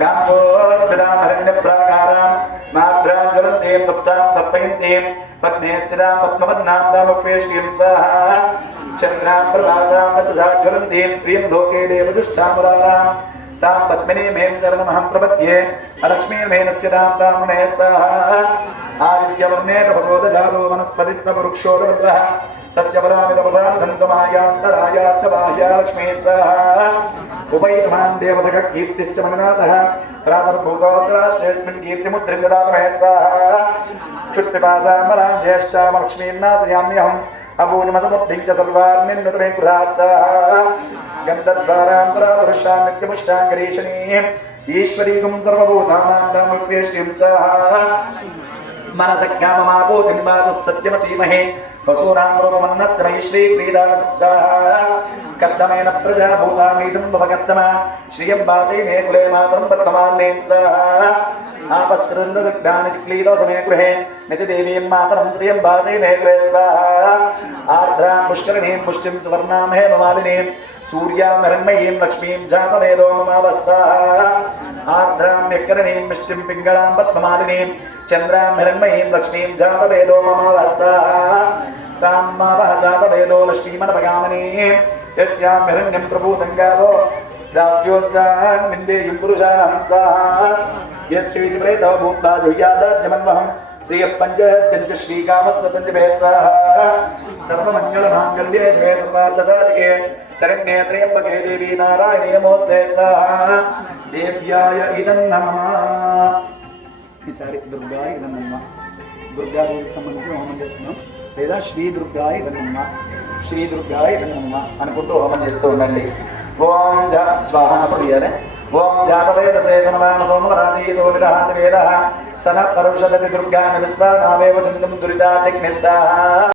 कांसोस्मितामरण्यप्राकारां माद्रां ज्वलन्तीं तप्तां तर्पयन्तीं पद्मे स्थितां पद्मवन्नां दामह्वेष्यं स्वाहा चन्द्रां प्रभासां वससा ज्वलन्तीं श्रियं लोके देवजुष्टामुदारां तां पद्मिनीमें शरणमहं प्रपद्ये अलक्ष्मीर्मेनस्य तां तामुने स्वाहा आदित्यवर्णे तपसो दशालो वनस्पतिस्तवृक्षोरवद्वः तस्य परामि तपसानुधन्तमायान्तरायास्य बाह्या लक्ष्मी स्वाहा उपैतमां देवसख कीर्तिश्च मननासः प्रातर्भूतोऽस्त्राश्रेऽस्मिन् कीर्तिमुद्रिं ददातु स्वाहा क्षुत्पिपासां बलां ज्येष्ठां लक्ष्मीं नाशयाम्यहम् अपूर्णमसमुद्धिं च सर्वार्मिन्नुतमे कृधात् स्वाहा गन्धद्वारान्तरादृशां नित्यपुष्टां गरीषणीम् ईश्वरीगुं सर्वभूतानां दामह्वेष्यं स्वाहा मनसज्ञाममापोतिं वाचस्सत्यमसीमहे वसूनां रूपमन्नस्य मयि श्रीदानसस्वाहा कष्टमेन प्रजा भूतानि सम्भवकर्तमा श्रियं वासै मे कुले मातरं पद्ममाल्यं स्वाहा आपस्सृन्दसग्धानि चिक्लीतोऽसमे गृहे निज देवीं मातरं श्रियं वासै मे कुले स्वाहा आर्द्रां पुष्करिणीं पुष्टिं सुवर्णां हेममालिनीं सूर्यां हिरण्मयीं लक्ष्मीं जातवेदो ममावस्वाहा आर्द्रां यक्करणीं मिष्टिं पिङ्गळां पद्ममालिनीं चन्द्रां हिरण्मयीं लक्ष्मीं जातवेदो ममावस्वाहा तां मावः जातवेदो लक्ष्मीमनपगामिनीं यस्यां हिरण्यं प्रभूतं गावो दास्योस्तान् विन्देयुं पुरुषाणां स्वाहा यस्यैचप्रेतो भूत्वा जुह्यादाद्यमन्वहं श्रियःपञ्चश्चञ्च श्रीकामस्तञ्चभे स्वाहा सर्वमङ्गलमाङ्गल्ये शिवे सर्वार्थसाधिके शरण्ये त्र्यम्बके देवी नारायणी नमोऽस्ते स्वाहा देव्याय इदं नमः ఈసారి దుర్గాయ ఇదన్నమ్మ దుర్గాదేవికి సంబంధించిన హోమం చేస్తున్నాం లేదా శ్రీ దుర్గాయ ఇదన్నమ్మ శ్రీ దుర్గాయ ఇదన్నమ్మ అనుకుంటూ హోమం చేస్తూ ఉండండి ఓం జ స్వాహ అప్పుడు ఇయ్యాలి ఓం జాతవేదసే సనవాన సోమవరాధీతో విదహాది వేద సన పరుషదతి దుర్గాని విశ్వానావేవ సింధుం దురితాగ్ని స్వాహా